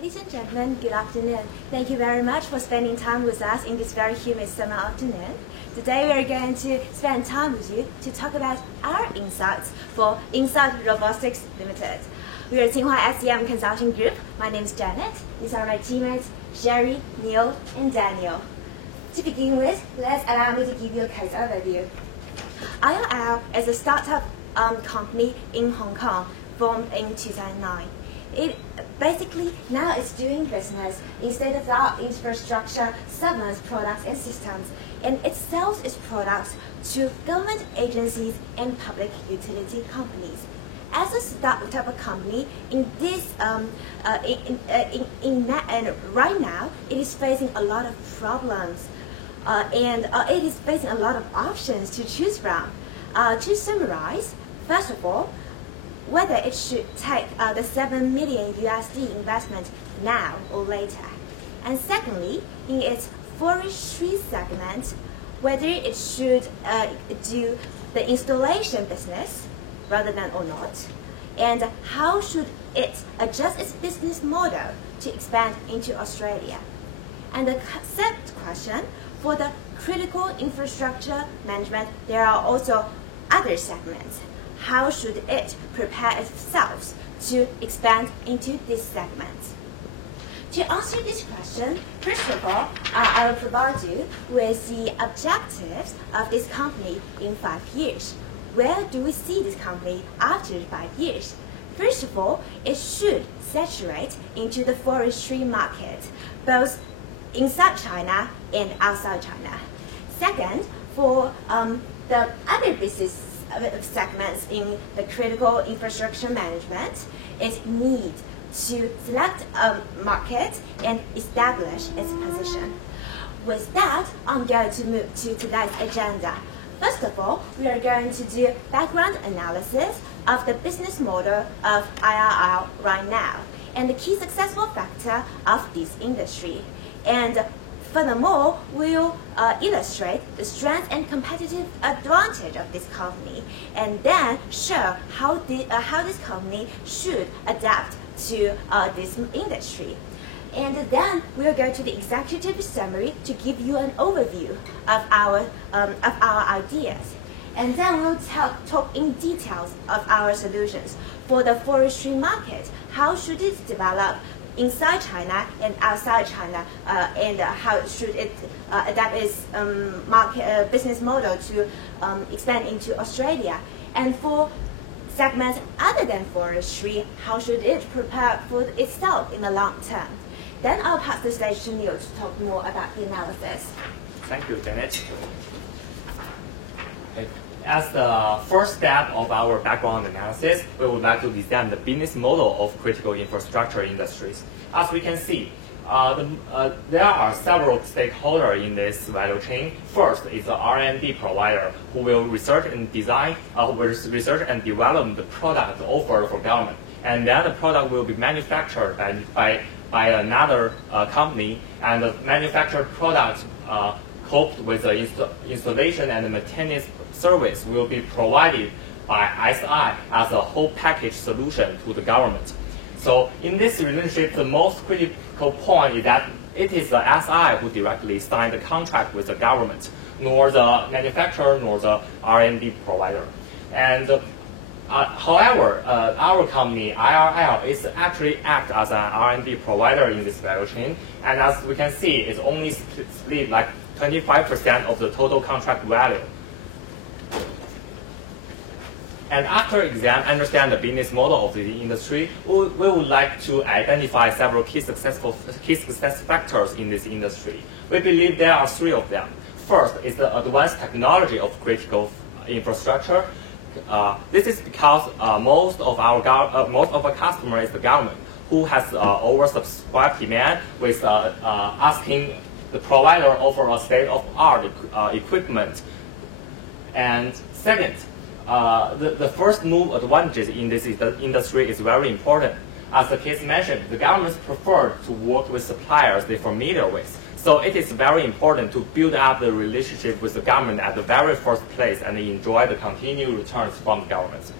Ladies and gentlemen, good afternoon. Thank you very much for spending time with us in this very humid summer afternoon. Today we are going to spend time with you to talk about our insights for Insight Robotics Limited. We are Tsinghua SCM Consulting Group. My name is Janet. These are my teammates, Sherry, Neil, and Daniel. To begin with, let's allow me to give you a case overview. IRL is a startup company in Hong Kong, formed in 2009. It basically now is doing business in state-of-the-art infrastructure, servers, products, and systems, and it sells its products to government agencies and public utility companies. As a startup company, right now, it is facing a lot of problems, and it is facing a lot of options to choose from. To summarize, first of all, whether it should take the $7 million USD investment now or later. And secondly, in its forestry segment, whether it should do the installation business rather than or not, and how should it adjust its business model to expand into Australia. And the third question, for the critical infrastructure management, there are also other segments. How should it prepare itself to expand into this segment? To answer this question, first of all, I will provide you with the objectives of this company in 5 years. Where do we see this company after 5 years? First of all, it should saturate into the forestry market, both inside China and outside China. Second, for the other business segments in the critical infrastructure management, it needs to select a market and establish its position. With that, I'm going to move to today's agenda. First of all, we are going to do background analysis of the business model of IRL right now and the key successful factor of this industry. And furthermore, we'll illustrate the strength and competitive advantage of this company, and then show how this company should adapt to this industry. And then we'll go to the executive summary to give you an overview of our ideas. And then we'll talk in details of our solutions for the forestry market. How should it develop inside China and outside China, and how should it adapt its business model to expand into Australia? And for segments other than forestry, how should it prepare for itself in the long term? Then I'll pass the stage to Neil to talk more about the analysis. Thank you, Janet. As the first step of our background analysis, we would like to design the business model of critical infrastructure industries. As we can see, there are several stakeholders in this value chain. First is the R&D provider, who will research and design, research and develop the product offered for government. And then the product will be manufactured by another company, and the manufactured product coupled with the installation and the maintenance service will be provided by SI as a whole package solution to the government. So in this relationship, the most critical point is that it is the SI who directly signed the contract with the government, nor the manufacturer nor the R&D provider. And however, our company, IRL, is actually act as an R&D provider in this value chain. And as we can see, it's only split like 25% of the total contract value. And after understand the business model of the industry, we would like to identify several key success factors in this industry. We believe there are 3 of them. First is the advanced technology of critical infrastructure. This is because most of our customers is the government, who has oversubscribed demand with asking the provider offer a state-of-art equipment. And second, the first move advantages in this industry is very important. As the case mentioned, the governments prefer to work with suppliers they're familiar with. So it is very important to build up the relationship with the government at the very first place and enjoy the continued returns from the government.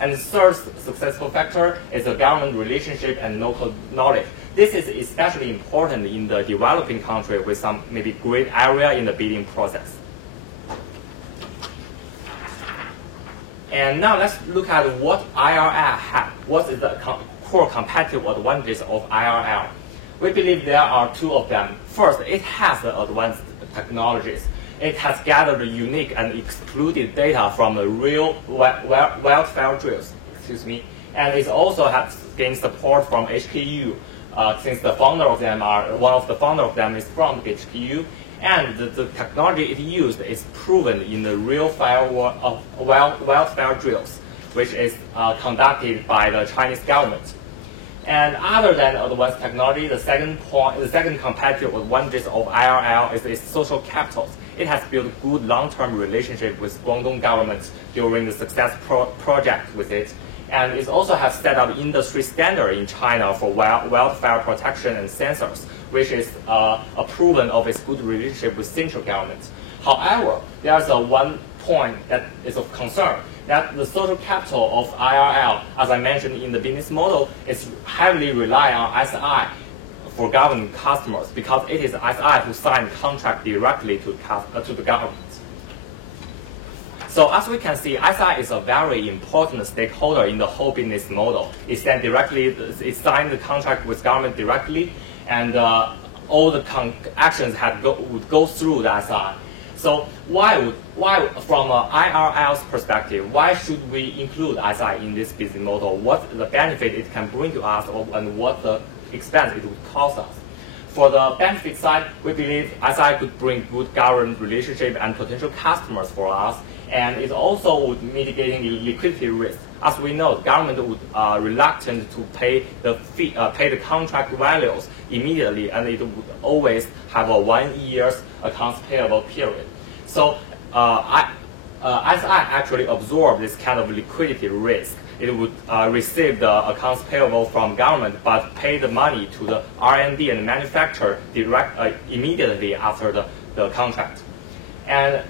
And the third successful factor is the government relationship and local knowledge. This is especially important in the developing country with some maybe great area in the bidding process. And now let's look at what IRL has. What is the core competitive advantages of IRL? We believe there are two of them. First, it has the advanced technologies. It has gathered unique and excluded data from the real wildfire drills. And it also has gained support from HKU, since the founder of them one of the founder of them is from HKU. And the technology it used is proven in the real wildfire drills, which is conducted by the Chinese government. And other than advanced technology, the second competitive advantage of IRL is its social capital. It has built good long-term relationship with Guangdong government during the success project with it. And it also has set up industry standard in China for wildfire protection and sensors, which is proven of its good relationship with central government. However, there's one point that is of concern, that the social capital of IRL, as I mentioned in the business model, is heavily rely on SI for government customers, because it is SI who sign contract directly to the government. So as we can see, SI is a very important stakeholder in the whole business model. It signed the contract with government directly, and all the actions would go through the SI. So why from an IRL's perspective, why should we include SI in this business model? What the benefit it can bring to us, and what the expense it would cost us? For the benefit side, we believe SI could bring good government relationship and potential customers for us, and it also would mitigating liquidity risk. As we know, the government would reluctant to pay the fee, pay the contract values immediately, and it would always have a 1 year's accounts payable period. So SI actually absorb this kind of liquidity risk. It would receive the accounts payable from government, but pay the money to the R&D and manufacturer immediately after the contract. And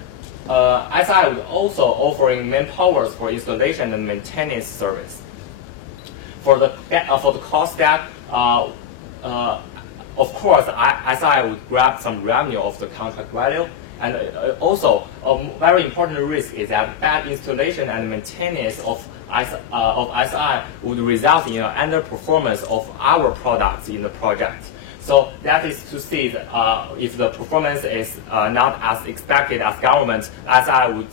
SI would also offering manpower for installation and maintenance service. For the cost step, of course, SI would grab some revenue of the contract value. And also, a very important risk is that bad installation and maintenance of SI would result in an underperformance of our products in the project. So that is to see that, if the performance is not as expected as government, SI would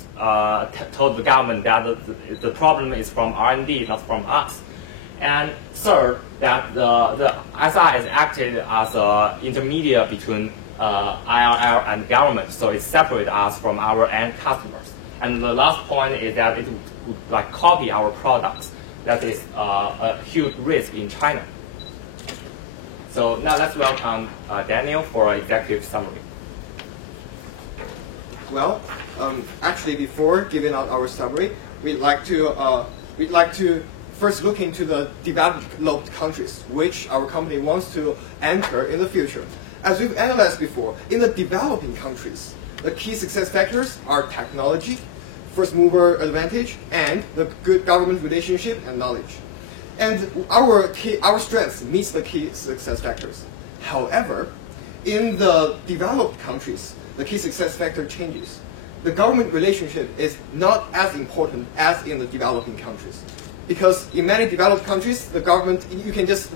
told the government that the problem is from R&D, not from us. And third, that the SI is acted as an intermediate between IRL and government, so it separates us from our end customers. And the last point is that it would like copy our products. That is a huge risk in China. So now let's welcome Daniel for an executive summary. Well, actually, before giving out our summary, we'd like to first look into the developed countries, which our company wants to enter in the future. As we've analyzed before, in the developing countries, the key success factors are technology, first mover advantage, and the good government relationship and knowledge. And our strengths meets the key success factors. However, in the developed countries, the key success factor changes. The government relationship is not as important as in the developing countries. Because in many developed countries, the government, you can just,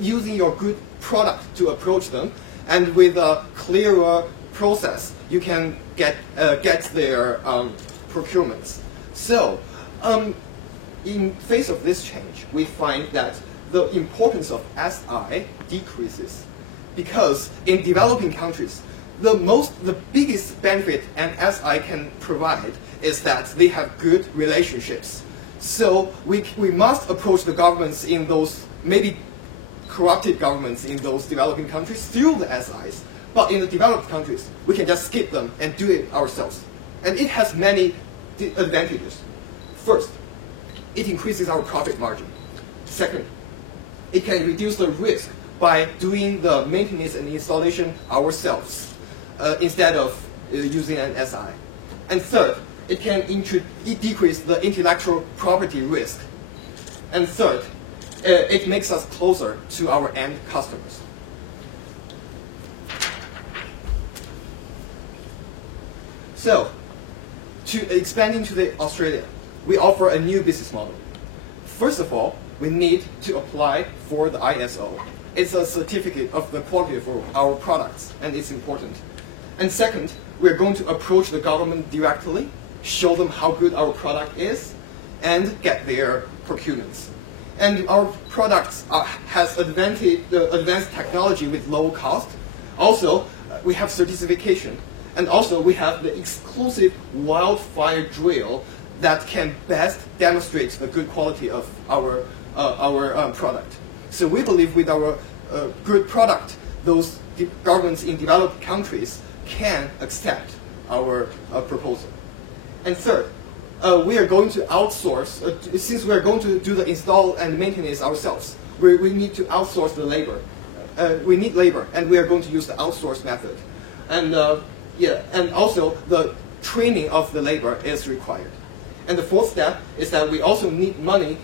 using your good product to approach them, and with a clearer process, you can get their procurements. So, in face of this change, we find that the importance of SI decreases, because in developing countries, the biggest benefit an SI can provide is that they have good relationships. So we must approach the governments in those maybe corrupted governments in those developing countries through the SIs. But in the developed countries, we can just skip them and do it ourselves. And it has many advantages. First, it increases our profit margin. Second, it can reduce the risk by doing the maintenance and installation ourselves instead of using an SI. And third, it can decrease the intellectual property risk And third, it makes us closer to our end customers. So, to expand into Australia, we offer a new business model. First of all, we need to apply for the ISO. It's a certificate of the quality for our products, and it's important. And second, we're going to approach the government directly, show them how good our product is, and get their procurements. And our products has advanced technology with low cost. Also, we have certification. And also, we have the exclusive wildfire drill that can best demonstrate the good quality of our product. So we believe with our good product, those governments in developed countries can accept our proposal. And third, we are going to outsource, since we are going to do the install and maintenance ourselves, we need to outsource the labor. We need labor, and we are going to use the outsource method. And and also the training of the labor is required. And the fourth step is that we also need money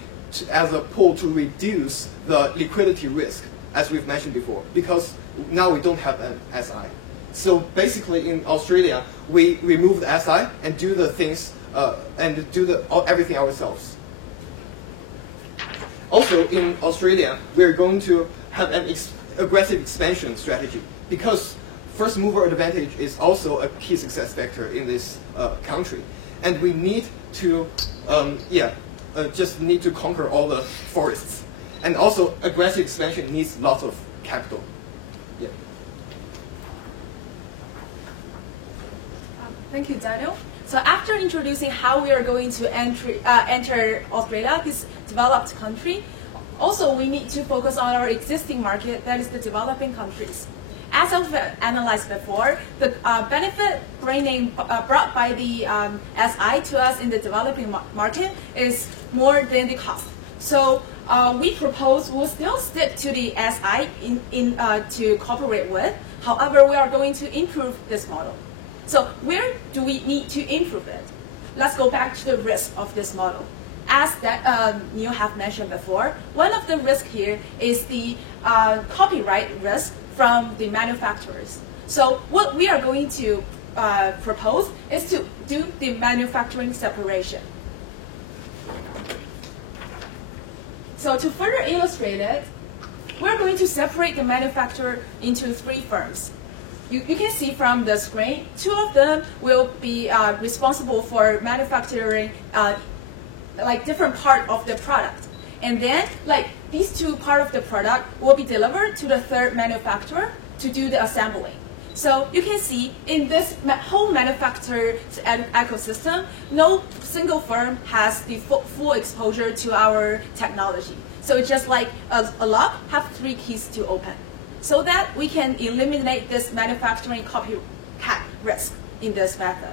as a pool to reduce the liquidity risk, as we've mentioned before, because now we don't have an SI. So basically in Australia, we remove the SI and do the things and do everything ourselves. Also in Australia, we're going to have an aggressive expansion strategy because first mover advantage is also a key success factor in this country. And we need to, just need to conquer all the forests. And also aggressive expansion needs lots of capital. Yeah. Thank you, Daniel. So after introducing how we are going to enter Australia, this developed country, also we need to focus on our existing market, that is the developing countries. As I've analyzed before, the benefit brought by the SI to us in the developing market is more than the cost. So we propose we'll still stick to the SI to cooperate with. However, we are going to improve this model. So where do we need to improve it? Let's go back to the risk of this model. As Neil have mentioned before, one of the risks here is the copyright risk from the manufacturers. So what we are going to propose is to do the manufacturing separation. So to further illustrate it, we're going to separate the manufacturer into 3 firms. You can see from the screen, 2 of them will be responsible for manufacturing like different part of the product. And then, like these 2 parts of the product will be delivered to the 3rd manufacturer to do the assembly. So you can see in this whole manufacturer ecosystem, no single firm has the full exposure to our technology. So it's just like a lock have 3 keys to open, so that we can eliminate this manufacturing copycat risk in this method.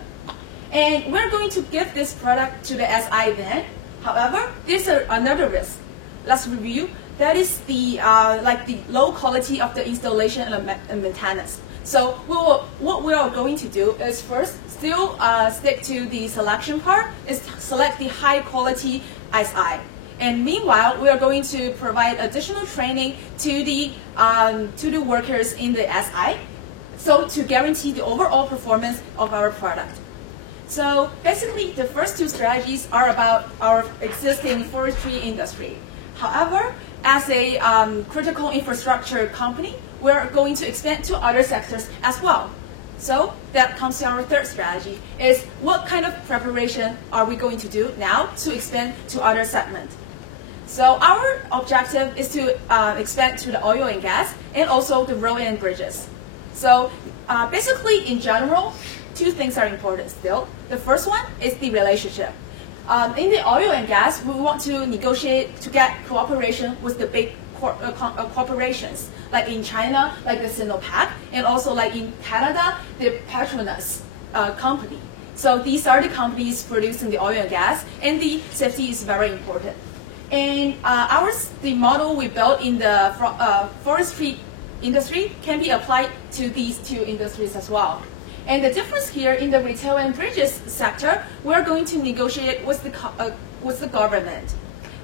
And we're going to give this product to the SI then. However, there's another risk. Let's review. That is the the low quality of the installation and maintenance. So what we are going to do is first still stick to the selection part, is select the high quality SI. And meanwhile, we are going to provide additional training to the workers in the SI, so to guarantee the overall performance of our product. So basically, the first 2 strategies are about our existing forestry industry. However, as a critical infrastructure company, we're going to expand to other sectors as well. So that comes to our 3rd strategy, is what kind of preparation are we going to do now to expand to other segments. So our objective is to expand to the oil and gas and also the road and bridges. So basically, in general, 2 things are important still. The first one is the relationship. In the oil and gas, we want to negotiate to get cooperation with the big corporations, like in China, like the Sinopec, and also like in Canada, the Petronas company. So these are the companies producing the oil and gas, and the safety is very important. And the model we built in the forestry industry can be applied to these 2 industries as well. And the difference here in the retail and bridges sector, we're going to negotiate with the government.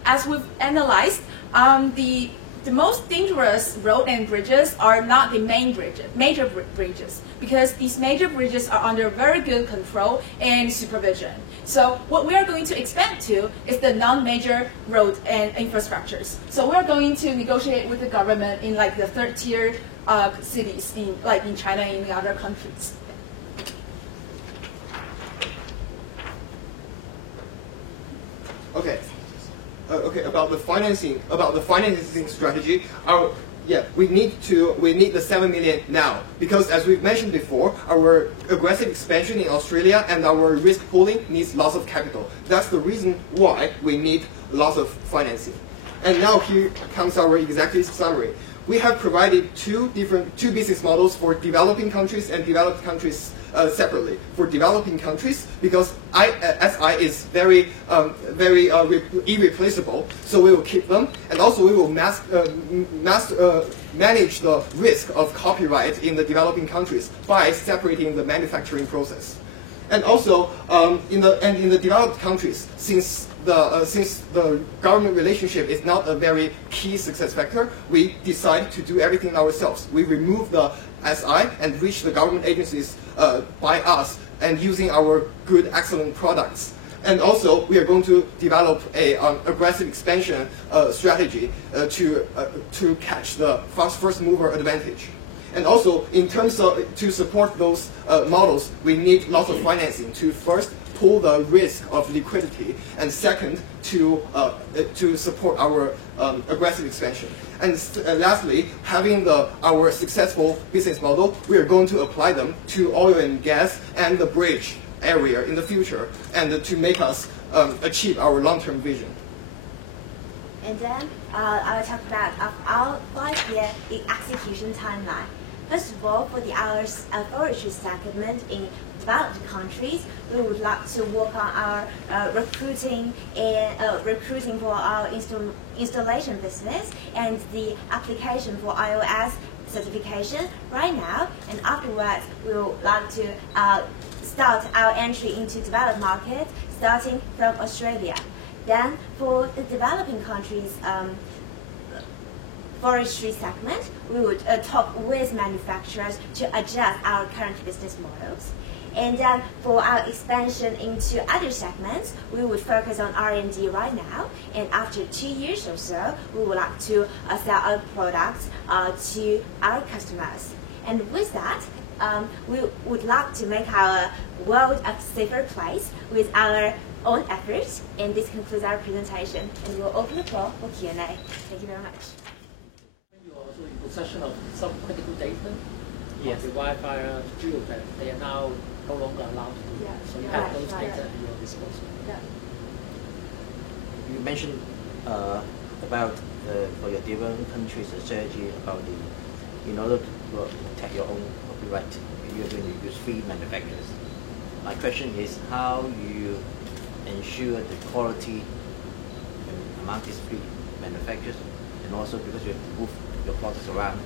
as we've analyzed, the most dangerous road and bridges are not the major bridges, because these major bridges are under very good control and supervision. So what we are going to expand to is the non-major road and infrastructures. So we are going to negotiate with the government in like the third-tier cities, in China and in other countries. Okay. Okay, about the financing strategy, we need the 7 million now, because as we've mentioned before, our aggressive expansion in Australia and our risk pooling needs lots of capital. That's the reason why we need lots of financing. And now here comes our executive summary. We have provided two business models for developing countries and developed countries separately. For developing countries, because SI is very irreplaceable, so we will keep them, and also we will manage the risk of copyright in the developing countries by separating the manufacturing process. And also in the developed countries, since the government relationship is not a very key success factor, we decide to do everything ourselves. We remove the SI and reach the government agencies by us and using our good, excellent products. And also, we are going to develop a aggressive expansion strategy to catch the first mover advantage. And also, in terms of to support those models, we need lots of financing to first pull the risk of liquidity, and second, to support our aggressive expansion. And lastly, having our successful business model, we are going to apply them to oil and gas and the bridge area in the future, and to make us achieve our long-term vision. And then I will talk about our 5-year execution timeline. First of all, for our forestry segment in developed countries, we would like to work on our recruiting for our installation business and the application for iOS certification right now. And afterwards, we would like to start our entry into developed markets, starting from Australia. Then, for the developing countries forestry segment, we would talk with manufacturers to adjust our current business models. And then for our expansion into other segments, we would focus on R&D right now. And after 2 years or so, we would like to sell our products to our customers. And with that, we would like to make our world a safer place with our own efforts. And this concludes our presentation. And we'll open the floor for Q&A. Thank you very much. You're also in possession of some critical data. Yes. The Wi-Fi, geotag, they are now no longer allowed to do that. So you have those data at your disposal. Yeah. You mentioned about for your developing countries the strategy about in order to protect your own copyright, you're going to use free manufacturers. My question is how you ensure the quality among these free manufacturers, and also because you have to move your products around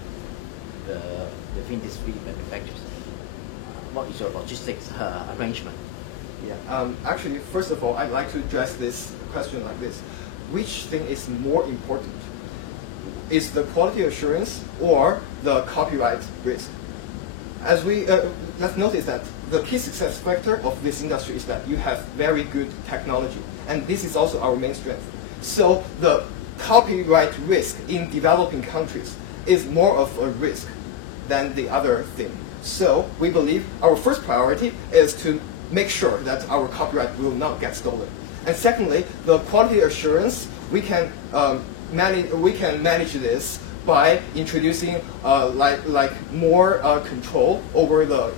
within these free manufacturers. What is your logistics arrangement? Yeah. Actually, first of all, I'd like to address this question like this: which thing is more important? Is the quality assurance or the copyright risk? As we let's notice that the key success factor of this industry is that you have very good technology, and this is also our main strength. So the copyright risk in developing countries is more of a risk than the other thing. So we believe our first priority is to make sure that our copyright will not get stolen. And secondly, the quality assurance, we can manage this by introducing like more control over the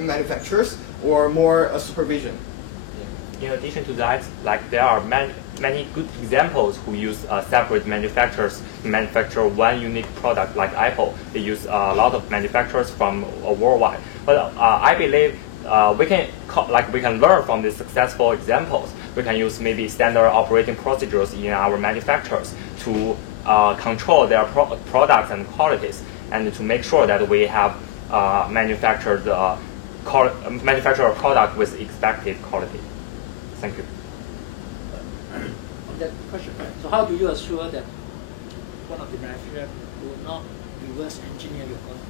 manufacturers or more supervision. In addition to that, like there are many good examples who use separate manufacturers to manufacture one unique product. Like Apple, they use a lot of manufacturers from worldwide. But I believe we can learn from these successful examples. We can use maybe standard operating procedures in our manufacturers to control their products and qualities, and to make sure that we have manufactured a product with expected quality. Thank you. On that question, right? So how do you assure that one of the manufacturers will not reverse engineer your product?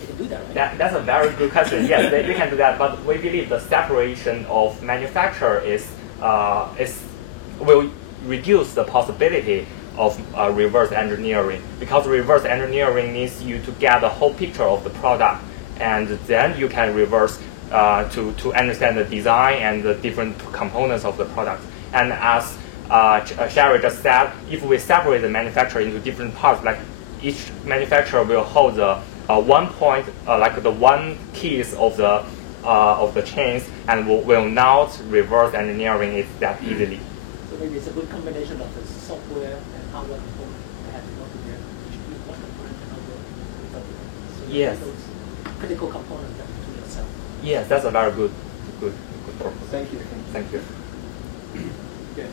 They can do that, right? That's a very good question. Yes, they can do that, but we believe the separation of manufacturer will reduce the possibility of reverse engineering, because reverse engineering needs you to get the whole picture of the product, and then you can reverse to understand the design and the different components of the product. And as Sherry just said, if we separate the manufacturer into different parts, like each manufacturer will hold the one point, like the one piece of the chains, and will not reverse engineering it that easily. So maybe it's a good combination of the software and hardware component that have to work together. One component cannot work without the other. So Yes. those critical components that to yourself. Yes, that's a very good purpose. Thank you. Thank you. Okay.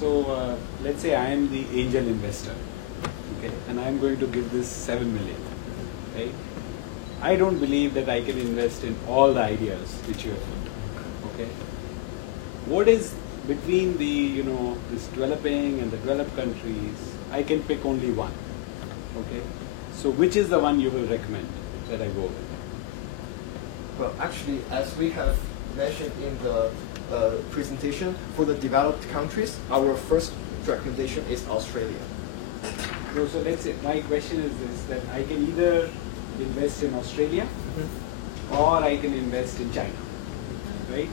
So let's say I am the angel investor, okay, and I am going to give this 7 million. Right? I don't believe that I can invest in all the ideas which you have put. Okay. What is between the this developing and the developed countries? I can pick only one. Okay. So which is the one you will recommend that I go with? Well, actually, as we have mentioned in the presentation, for the developed countries, our first recommendation is Australia. So let's say my question is this: that I can either invest in Australia or I can invest in China, right?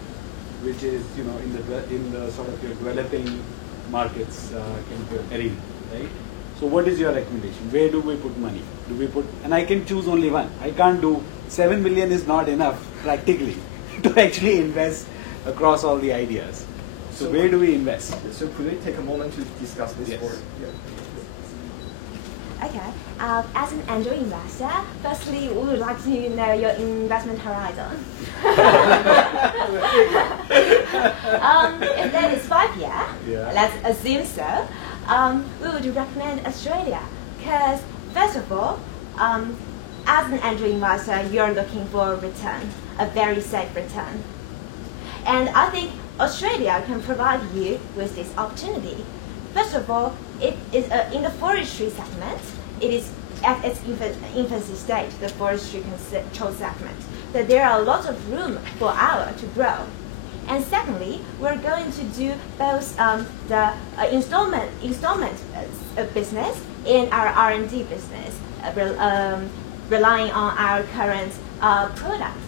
Which is in the sort of your developing markets kind of arena, right? So what is your recommendation? Where do we put money? Do we put, and I can choose only one. I can't do 7 million is not enough practically to actually invest across all the ideas. So where do we invest? So could we take a moment to discuss this? Yes. Okay. As an angel investor, firstly, we would like to know your investment horizon. If that is 5 years, Yeah. let's assume so, we would recommend Australia. Because, first of all, as an angel investor, you're looking for a return, a very safe return. And I think Australia can provide you with this opportunity. First of all, it is in the forestry segment. It is at its infancy stage, the forestry control segment. So there are lots of room for our to grow. And secondly, we're going to do both the installment business and our R&D business, relying on our current products.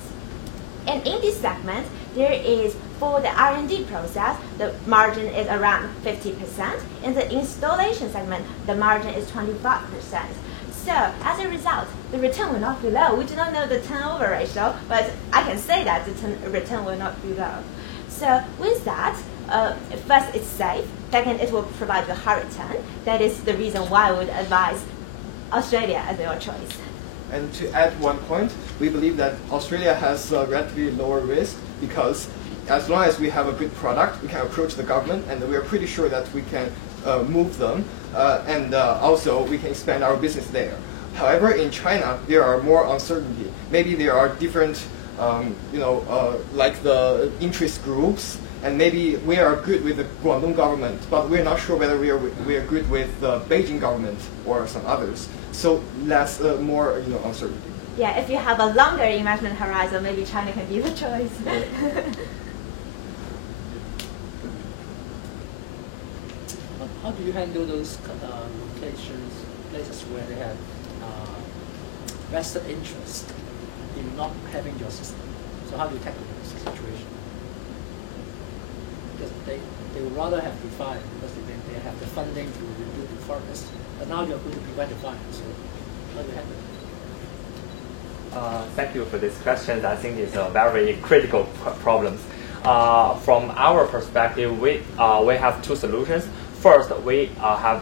And in this segment, there is, for the R&D process, the margin is around 50%. In the installation segment, the margin is 25%. So, as a result, the return will not be low. We do not know the turnover ratio, but I can say that the return will not be low. So, with that, first, it's safe. Second, it will provide a high return. That is the reason why I would advise Australia as your choice. And to add one point, we believe that Australia has a relatively lower risk because as long as we have a good product, we can approach the government, and we are pretty sure that we can move them, and also we can expand our business there. However, in China, there are more uncertainty. Maybe there are different, like the interest groups, and maybe we are good with the Guangdong government, but we're not sure whether we are good with the Beijing government or some others. So that's more uncertainty. Yeah, if you have a longer investment horizon, maybe China can be the choice. How do you handle those places where they have vested interest in not having your system? So how do you tackle this situation? Because they would rather have the fire because they have the funding to rebuild the forest, but now you're going to prevent the fire. So how do you handle it? Thank you for this question. I think it's a very critical problem. From our perspective, we have two solutions. First, we have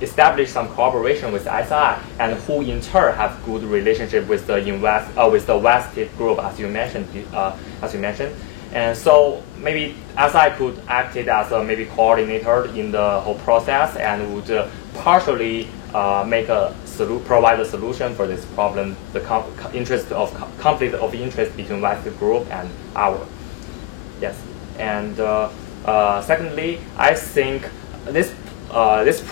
established some cooperation with SI, and who in turn have good relationship with the Wested Group, as you mentioned. And so maybe SI could act as a maybe coordinator in the whole process and would partially provide a solution for this problem, the conflict of interest between Wested Group and our. Yes, and Secondly, I think this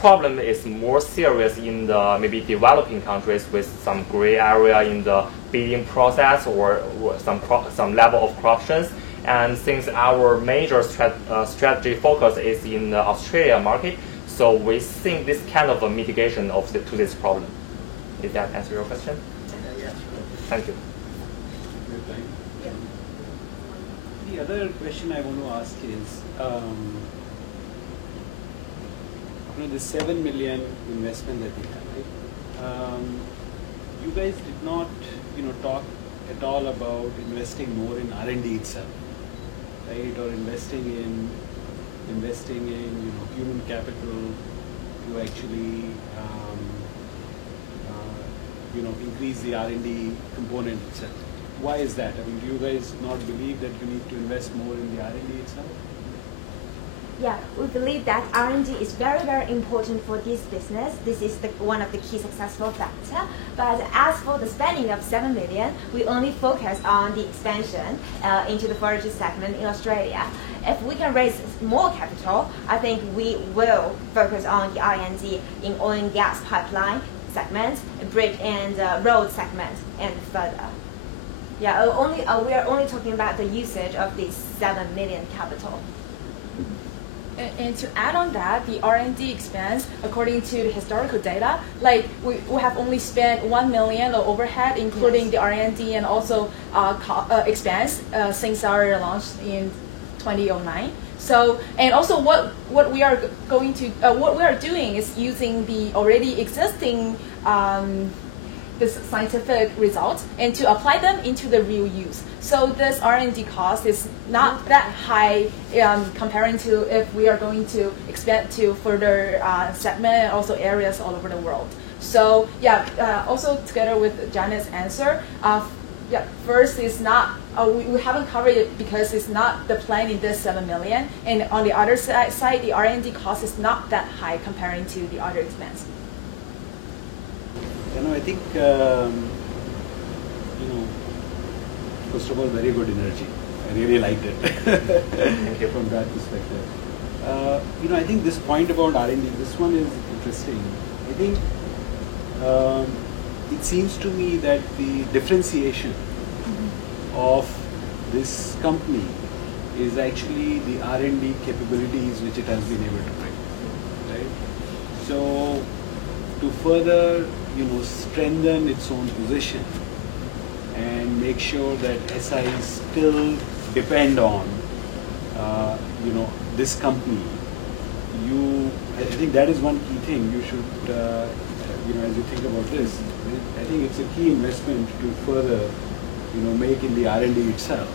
problem is more serious in the maybe developing countries with some gray area in the bidding process or some level of corruption. And since our major strategy focus is in the Australia market, so we think this kind of a mitigation to this problem. Did that answer your question? Yes. Thank you. The other question I want to ask is, the 7 million investment that we have, right? You guys did not, talk at all about investing more in R&D itself, right? Or investing in human capital to actually increase the R&D component itself. Why is that? I mean, do you guys not believe that you need to invest more in the R&D itself? Yeah, we believe that R&D is very, very important for this business. This is one of the key successful factors. But as for the spending of 7 million, we only focus on the expansion into the forestry segment in Australia. If we can raise more capital, I think we will focus on the R&D in oil and gas pipeline segment, bridge and road segment, and further. Yeah, we are only talking about the usage of this 7 million capital. And to add on that, the R&D expense, according to the historical data, like we have only spent 1 million of overhead, including the R&D and also expense since our launch in 2009. So, and also what we are doing is using the already existing this scientific results and to apply them into the real use. So this R&D cost is not that high comparing to if we are going to expand to further segment and also areas all over the world. So yeah, also together with Janet's answer, first is not, we haven't covered it because it's not the plan in this 7 million. And on the other side, the R&D cost is not that high comparing to the other expense. I think, first of all, very good energy. I really liked it from that perspective. I think this point about R&D, this one is interesting. I think it seems to me that the differentiation of this company is actually the R&D capabilities which it has been able to bring, right? So to further strengthen its own position and make sure that SIs still depend on, this company. I think that is one key thing you should, as you think about this. I think it's a key investment to further, make in the R&D itself,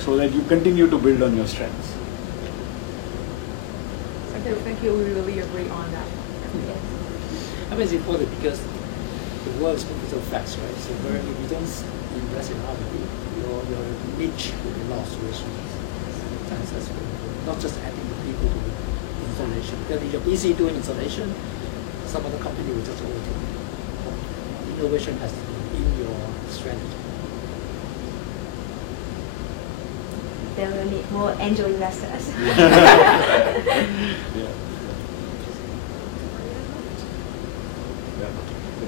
so that you continue to build on your strengths. Thank you. We really agree on that. I mean, it's important because the world is moving so fast, right? So if you don't invest in R&D, your niche will be lost very soon. Sometimes that's very important. Not just adding the people to installation. Because if you're busy doing installation, some other company will just overtake you. Innovation has to be in your strategy. They will need more angel investors.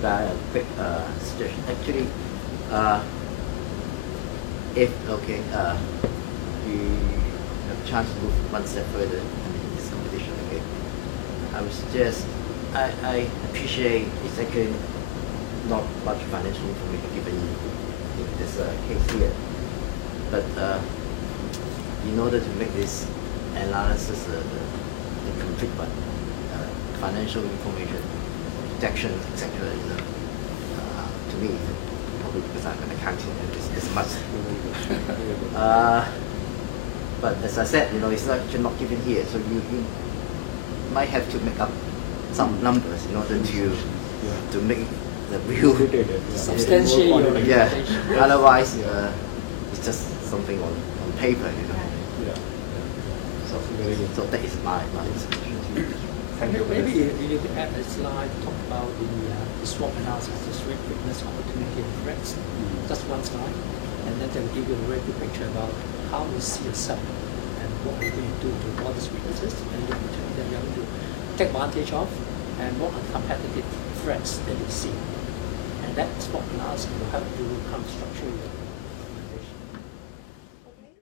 A quick suggestion. Actually, if you have a chance to move one step further in this competition, I would suggest I appreciate it's actually not much financial information given in this case here, but in order to make this analysis the complete one, financial information, projections, etc. To me, probably because I'm an accountant, it's much. But as I said, it's not given here, so you might have to make up some numbers in order to make the real substantiate your reputation. Otherwise, it's just something on paper, So that is my suggestion. Maybe you could add a slide to talk about the SWOT analysis, the strength, weakness, opportunity, and threats. Just one slide, and then they'll give you a very good picture about how you see yourself and what are you going to do to all these weaknesses, and look into that you're going to take advantage of, and what are competitive threats that you see. And that's what allows you to help you come structure your